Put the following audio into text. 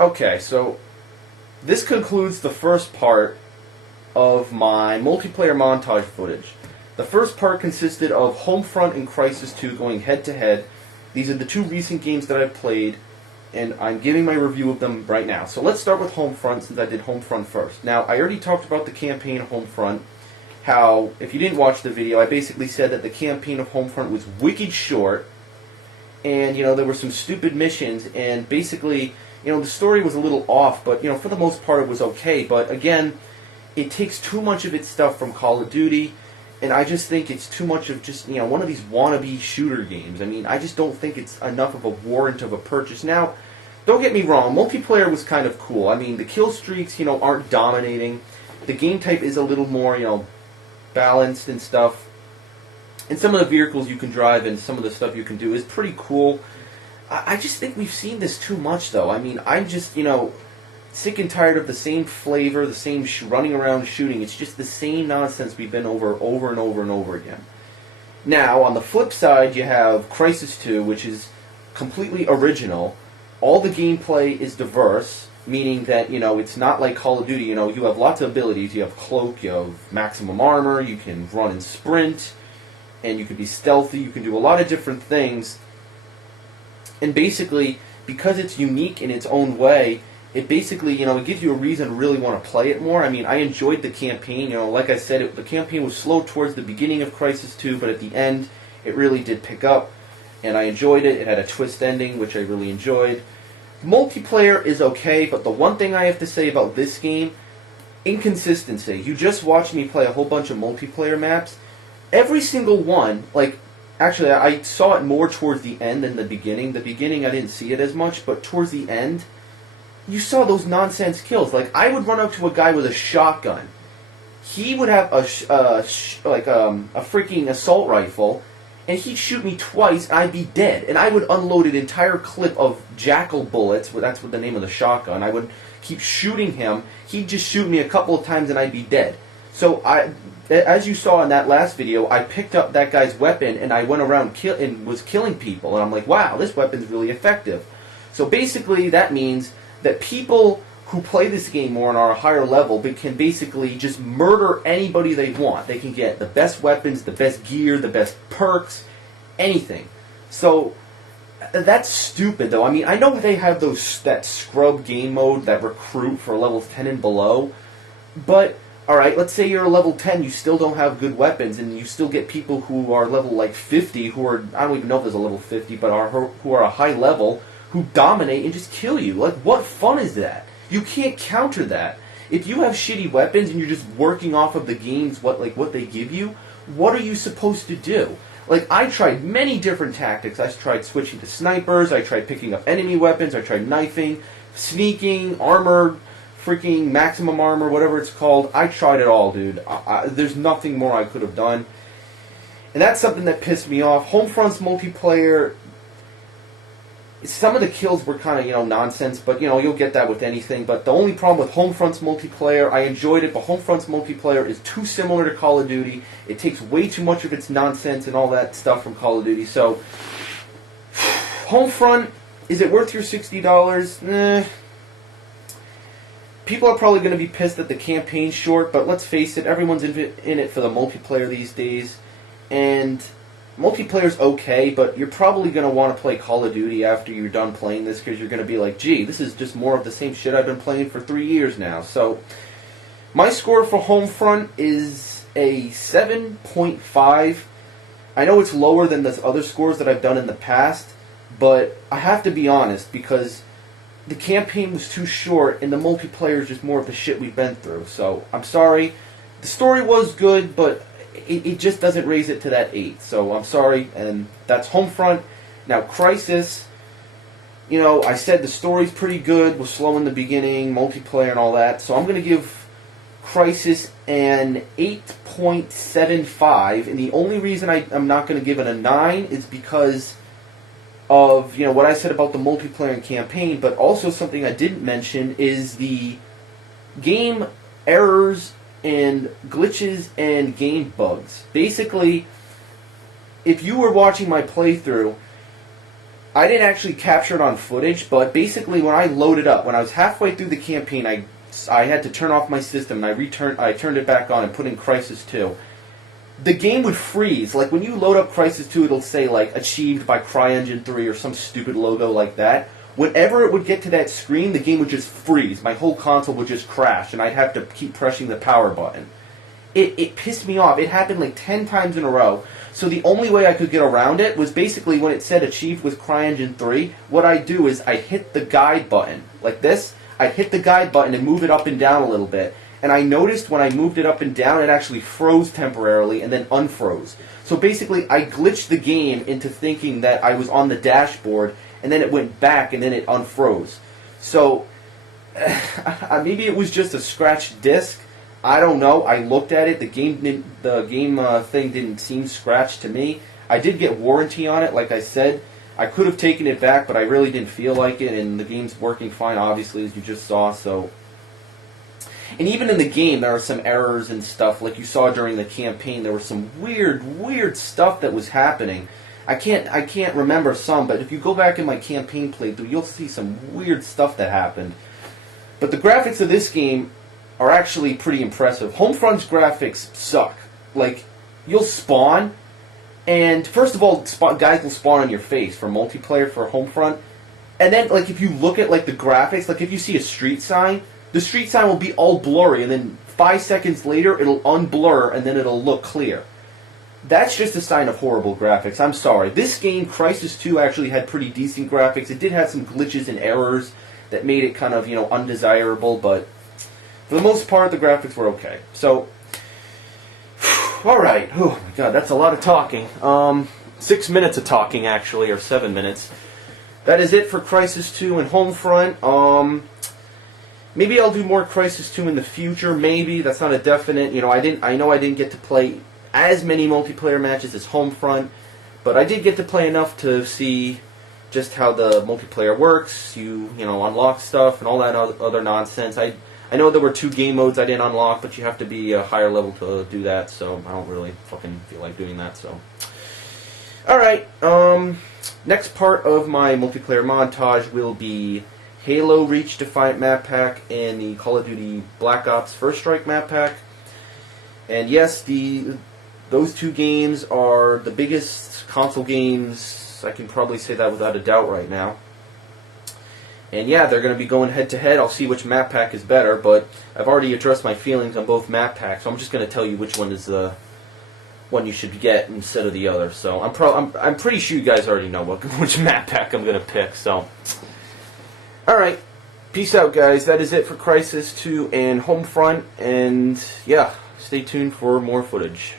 Okay, so this concludes the first part of my multiplayer montage footage. The first part consisted of Homefront and Crysis 2 going head-to-head. These are the two recent games that I've played, and I'm giving my review of them right now. So let's start with Homefront, since I did Homefront first. Now, I already talked about the campaign of Homefront, how, if you didn't watch the video, I basically said that the campaign of Homefront was wicked short, and, you know, there were some stupid missions, and basically, you know, the story was a little off, but, you know, for the most part it was okay. But, again, it takes too much of its stuff from Call of Duty, and I just think it's too much of just, you know, one of these wannabe shooter games. I mean, I just don't think it's enough of a warrant of a purchase. Now, don't get me wrong, multiplayer was kind of cool. I mean, the kill streaks, you know, aren't dominating. The game type is a little more, you know, balanced and stuff. And some of the vehicles you can drive and some of the stuff you can do is pretty cool. I just think we've seen this too much, though. I mean, I'm just, you know, sick and tired of the same flavor, the same running around shooting. It's just the same nonsense we've been over and over and over again. Now, on the flip side, you have Crysis 2, which is completely original. All the gameplay is diverse, meaning that, you know, it's not like Call of Duty. You know, you have lots of abilities. You have cloak, you have maximum armor, you can run and sprint, and you can be stealthy. You can do a lot of different things. And basically, because it's unique in its own way, it basically, you know, it gives you a reason to really want to play it more. I mean, I enjoyed the campaign. You know, like I said, the campaign was slow towards the beginning of Crysis 2, but at the end, it really did pick up, and I enjoyed it. It had a twist ending, which I really enjoyed. Multiplayer is okay, but the one thing I have to say about this game, inconsistency. You just watched me play a whole bunch of multiplayer maps. Every single one, like, actually, I saw it more towards the end than the beginning. The beginning, I didn't see it as much, but towards the end, you saw those nonsense kills. Like, I would run up to a guy with a shotgun. He would have a freaking assault rifle, and he'd shoot me twice, and I'd be dead. And I would unload an entire clip of jackal bullets. Well, that's what the name of the shotgun. I would keep shooting him. He'd just shoot me a couple of times, and I'd be dead. So as you saw in that last video, I picked up that guy's weapon, and I went around and was killing people. And I'm like, wow, this weapon's really effective. So basically, that means that people who play this game more and are a higher level can basically just murder anybody they want. They can get the best weapons, the best gear, the best perks, anything. So that's stupid, though. I mean, I know they have that scrub game mode, that recruit for levels 10 and below, but alright, let's say you're a level 10, you still don't have good weapons, and you still get people who are level like 50, who are, I don't even know if there's a level 50, but who are a high level, who dominate and just kill you. Like, what fun is that? You can't counter that. If you have shitty weapons and you're just working off of the games, what they give you, what are you supposed to do? Like, I tried many different tactics. I tried switching to snipers, I tried picking up enemy weapons, I tried knifing, sneaking, armored, freaking maximum armor, whatever it's called. I tried it all, dude. There's nothing more I could have done. And that's something that pissed me off. Homefront's multiplayer, some of the kills were kind of, you know, nonsense, but, you know, you'll get that with anything. But the only problem with Homefront's multiplayer, I enjoyed it, but Homefront's multiplayer is too similar to Call of Duty. It takes way too much of its nonsense and all that stuff from Call of Duty. So, Homefront, is it worth your $60? Eh. People are probably going to be pissed that the campaign's short, but let's face it, everyone's in it for the multiplayer these days. And multiplayer's okay, but you're probably going to want to play Call of Duty after you're done playing this, because you're going to be like, gee, this is just more of the same shit I've been playing for 3 years now. So, my score for Homefront is a 7.5. I know it's lower than the other scores that I've done in the past, but I have to be honest, because the campaign was too short, and the multiplayer is just more of the shit we've been through. So, I'm sorry. The story was good, but it just doesn't raise it to that 8. So, I'm sorry, and that's Homefront. Now, Crysis, you know, I said the story's pretty good, was slow in the beginning, multiplayer and all that, so I'm going to give Crysis an 8.75, and the only reason I'm not going to give it a 9 is because of, you know, what I said about the multiplayer and campaign, but also something I didn't mention is the game errors and glitches and game bugs. Basically, if you were watching my playthrough, I didn't actually capture it on footage, but basically when I loaded up, when I was halfway through the campaign, I had to turn off my system, and I turned it back on and put in Crysis 2. The game would freeze. Like, when you load up Crysis 2, it'll say, like, achieved by CryEngine 3 or some stupid logo like that. Whenever it would get to that screen, the game would just freeze. My whole console would just crash, and I'd have to keep pressing the power button. It pissed me off. It happened like 10 times in a row. So the only way I could get around it was basically when it said achieved with CryEngine 3, what I'd do is I'd hit the guide button, like this. I'd hit the guide button and move it up and down a little bit. And I noticed when I moved it up and down, it actually froze temporarily and then unfroze. So basically, I glitched the game into thinking that I was on the dashboard, and then it went back and then it unfroze. So maybe it was just a scratched disc. I don't know. I looked at it. The game thing didn't seem scratched to me. I did get warranty on it, like I said. I could have taken it back, but I really didn't feel like it, and the game's working fine, obviously, as you just saw. So, and even in the game, there are some errors and stuff, like you saw during the campaign. There was some weird stuff that was happening. I can't remember some, but if you go back in my campaign playthrough, you'll see some weird stuff that happened. But the graphics of this game are actually pretty impressive. Homefront's graphics suck. Like, you'll spawn, and first of all, guys will spawn on your face for multiplayer for Homefront. And then, like, if you look at, like, the graphics, like, if you see a street sign, the street sign will be all blurry, and then 5 seconds later, it'll unblur, and then it'll look clear. That's just a sign of horrible graphics. I'm sorry. This game, Crysis 2, actually had pretty decent graphics. It did have some glitches and errors that made it kind of, you know, undesirable, but for the most part, the graphics were okay. So, alright. Oh my god, that's a lot of talking. 6 minutes of talking, actually, or 7 minutes. That is it for Crysis 2 and Homefront. Maybe I'll do more Crysis 2 in the future, maybe. That's not a definite. You know, I know I didn't get to play as many multiplayer matches as Homefront, but I did get to play enough to see just how the multiplayer works. You know, unlock stuff and all that other nonsense. I know there were 2 game modes I didn't unlock, but you have to be a higher level to do that, so I don't really fucking feel like doing that, so. Alright, next part of my multiplayer montage will be Halo Reach Defiant map pack and the Call of Duty Black Ops First Strike map pack. And yes, those 2 games are the biggest console games. I can probably say that without a doubt right now. And yeah, they're going to be going head-to-head. I'll see which map pack is better, but I've already addressed my feelings on both map packs, so I'm just going to tell you which one is the one you should get instead of the other. So I'm pretty sure you guys already know which map pack I'm going to pick. So, alright, peace out, guys. That is it for Crysis 2 and Homefront, and yeah, stay tuned for more footage.